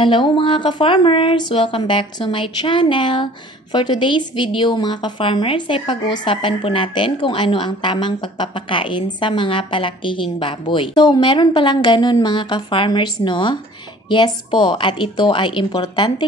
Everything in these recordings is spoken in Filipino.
Hello mga ka-farmers! Welcome back to my channel! For today's video mga ka-farmers ay pag-uusapan po natin kung ano ang tamang pagpapakain sa mga palakihing baboy. So meron palang ganun mga ka-farmers no? Yes po, at ito ay importante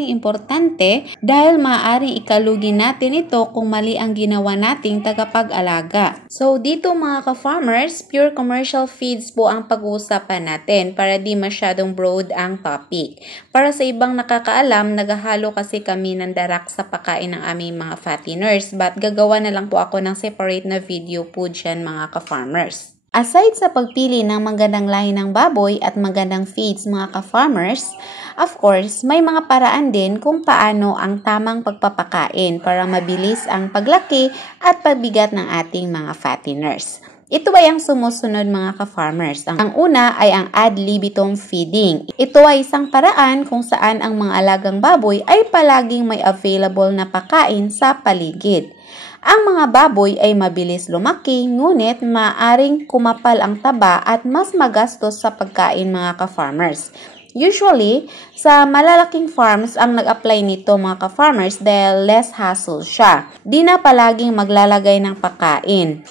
dahil maaaring ikalugi natin ito kung mali ang ginawa nating tagapag-alaga. So dito mga ka-farmers, pure commercial feeds po ang pag-uusapan natin para di masyadong broad ang topic. Para sa ibang nakakaalam, naghahalo kasi kami ng darak sa pagkain ng aming mga fatteners, but gagawa na lang po ako ng separate na video po dyan mga ka-farmers. Aside sa pagpili ng magandang lahi ng baboy at magandang feeds mga ka-farmers, of course, may mga paraan din kung paano ang tamang pagpapakain para mabilis ang paglaki at pagbigat ng ating mga fatteners. Ito ay ang sumusunod mga ka-farmers. Ang una ay ang ad libitum feeding. Ito ay isang paraan kung saan ang mga alagang baboy ay palaging may available na pagkain sa paligid. Ang mga baboy ay mabilis lumaki, ngunit maaring kumapal ang taba at mas magastos sa pagkain mga ka-farmers. Usually, sa malalaking farms ang nag-apply nito mga ka-farmers dahil less hassle siya. Di na palaging maglalagay ng pagkain.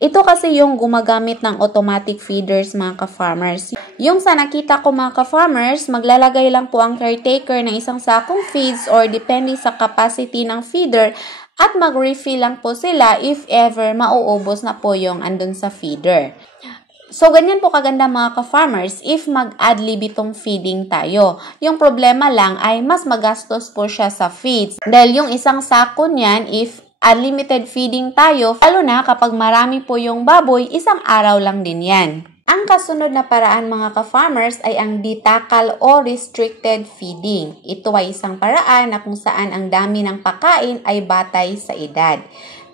Ito kasi yung gumagamit ng automatic feeders mga ka-farmers. Yung sa nakita ko mga ka-farmers, maglalagay lang po ang caretaker ng isang sakong feeds or depende sa capacity ng feeder at mag-refill lang po sila if ever mauubos na po yung andun sa feeder. So, ganyan po kaganda mga ka-farmers if mag-ad libitum feeding tayo. Yung problema lang ay mas magastos po siya sa feeds. Dahil yung isang sako niyan, if unlimited feeding tayo, lalo na kapag marami po yung baboy, isang araw lang din yan. Ang kasunod na paraan mga ka-farmers ay ang ditakal o restricted feeding. Ito ay isang paraan na kung saan ang dami ng pagkain ay batay sa edad,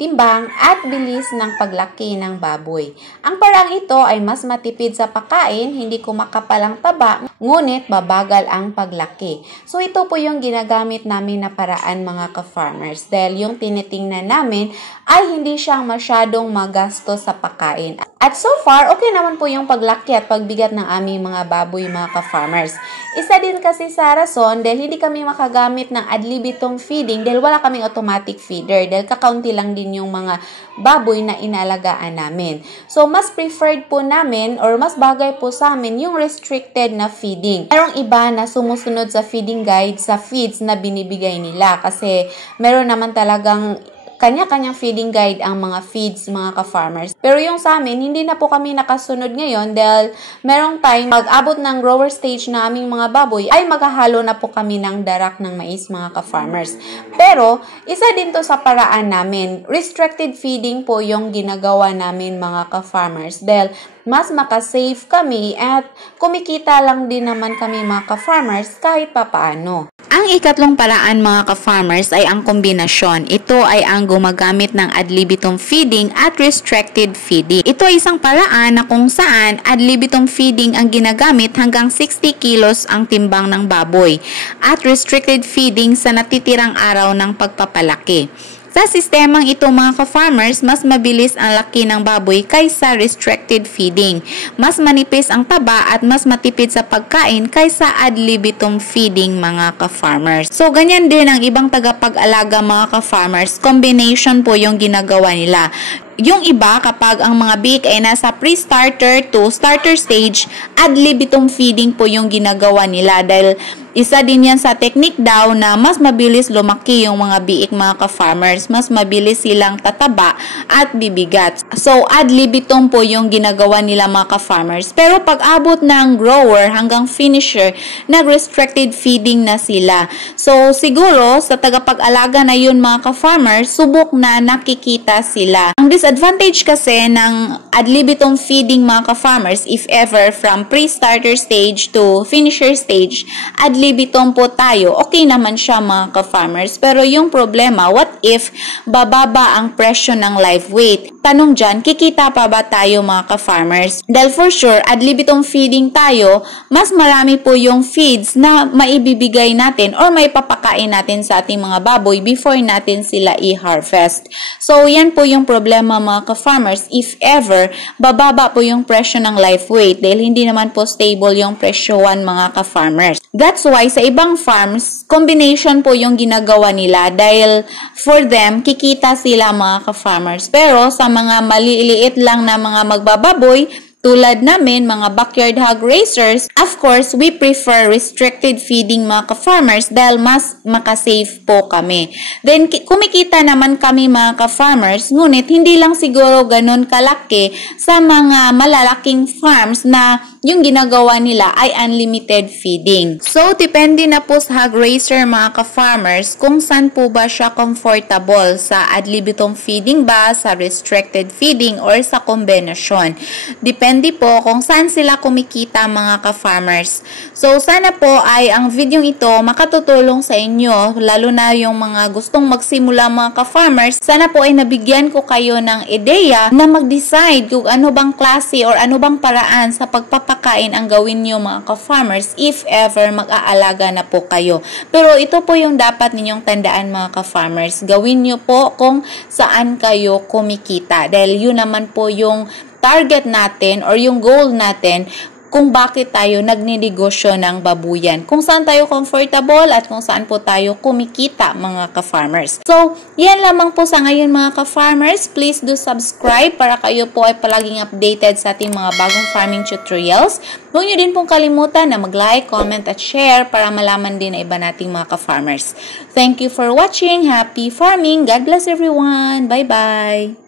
timbang at bilis ng paglaki ng baboy. Ang paraang ito ay mas matipid sa pagkain, hindi kumakapal ang taba, ngunit babagal ang paglaki. So ito po yung ginagamit namin na paraan mga ka-farmers dahil yung tinitingnan namin ay hindi siyang masyadong magastos sa pagkain. At so far, okay naman po yung paglaki at pagbigat ng aming mga baboy mga ka-farmers. Isa din kasi sa rason dahil hindi kami makagamit ng ad libitum feeding dahil wala kaming automatic feeder dahil kakaunti lang din yung mga baboy na inalagaan namin. So, mas preferred po namin or mas bagay po sa amin yung restricted na feeding. Merong iba na sumusunod sa feeding guide sa feeds na binibigay nila kasi meron naman talagang kanya-kanyang feeding guide ang mga feeds, mga ka-farmers. Pero yung sa amin, hindi na po kami nakasunod ngayon dahil merong time, pag-abot ng grower stage na aming mga baboy, ay maghahalo na po kami ng darak ng mais, mga ka-farmers. Pero, isa din to sa paraan namin. Restricted feeding po yung ginagawa namin, mga ka-farmers. Dahil mas makasave kami at kumikita lang din naman kami, mga ka-farmers, kahit papaano. Ang ikatlong paraan mga ka-farmers ay ang kombinasyon. Ito ay ang gumagamit ng ad libitum feeding at restricted feeding. Ito ay isang paraan na kung saan ad libitum feeding ang ginagamit hanggang 60 kilos ang timbang ng baboy at restricted feeding sa natitirang araw ng pagpapalaki. Sa sistemang ito mga ka-farmers, mas mabilis ang laki ng baboy kaysa restricted feeding. Mas manipis ang taba at mas matipid sa pagkain kaysa ad libitum feeding mga ka-farmers. So, ganyan din ang ibang tagapag-alaga mga ka-farmers. Combination po yung ginagawa nila. Yung iba, kapag ang mga biik ay nasa pre-starter to starter stage, ad libitum feeding po yung ginagawa nila dahil isa din yan sa technique daw na mas mabilis lumaki yung mga biik mga ka-farmers. Mas mabilis silang tataba at bibigat. So, ad libitum po yung ginagawa nila mga ka-farmers. Pero pag abot ng grower hanggang finisher, nag-restricted feeding na sila. So, siguro sa tagapag-alaga na yun mga ka-farmers, subok na nakikita sila. Ang disadvantage kasi ng ad libitum feeding mga ka-farmers, if ever from pre-starter stage to finisher stage, ad libitum po tayo, okay naman siya mga ka-farmers. Pero yung problema, what if bababa ang presyo ng live weight? tanong dyan, kikita pa ba tayo mga ka-farmers? Dahil for sure, ad libitum feeding tayo, mas marami po yung feeds na maibibigay natin or may papakain natin sa ating mga baboy before natin sila i-harvest. So, yan po yung problema mga ka-farmers. If ever, bababa po yung presyo ng live weight dahil hindi naman po stable yung presyohan mga ka-farmers. That's why sa ibang farms, combination po yung ginagawa nila dahil for them, kikita sila mga ka-farmers. Pero sa mga maliliit lang na mga magbababoy, tulad namin, mga backyard hog raisers, of course, we prefer restricted feeding mga ka-farmers dahil mas makasave po kami. Then, kumikita naman kami mga ka-farmers, ngunit hindi lang siguro ganun kalaki sa mga malalaking farms na yung ginagawa nila ay unlimited feeding. So, depende na po sa hog raiser mga ka-farmers kung saan po ba siya comfortable, sa ad libitum feeding ba, sa restricted feeding, or sa kombinasyon. Depende po kung saan sila kumikita mga ka-farmers. So, sana po ay ang video ito makatutulong sa inyo, lalo na yung mga gustong magsimula mga ka-farmers. Sana po ay nabigyan ko kayo ng ideya na mag-decide kung ano bang klase or ano bang paraan sa pagpapakain ang gawin nyo mga ka-farmers if ever mag-aalaga na po kayo. Pero ito po yung dapat ninyong tandaan mga ka-farmers. Gawin nyo po kung saan kayo kumikita. Dahil yun naman po yung target natin or yung goal natin kung bakit tayo nagninegosyo ng babuyan. Kung saan tayo comfortable at kung saan po tayo kumikita mga ka-farmers. So, yan lamang po sa ngayon mga ka-farmers. Please do subscribe para kayo po ay palaging updated sa ating mga bagong farming tutorials. Huwag nyo din pong kalimutan na mag-like, comment at share para malaman din na iba nating mga ka-farmers. Thank you for watching. Happy farming. God bless everyone. Bye-bye.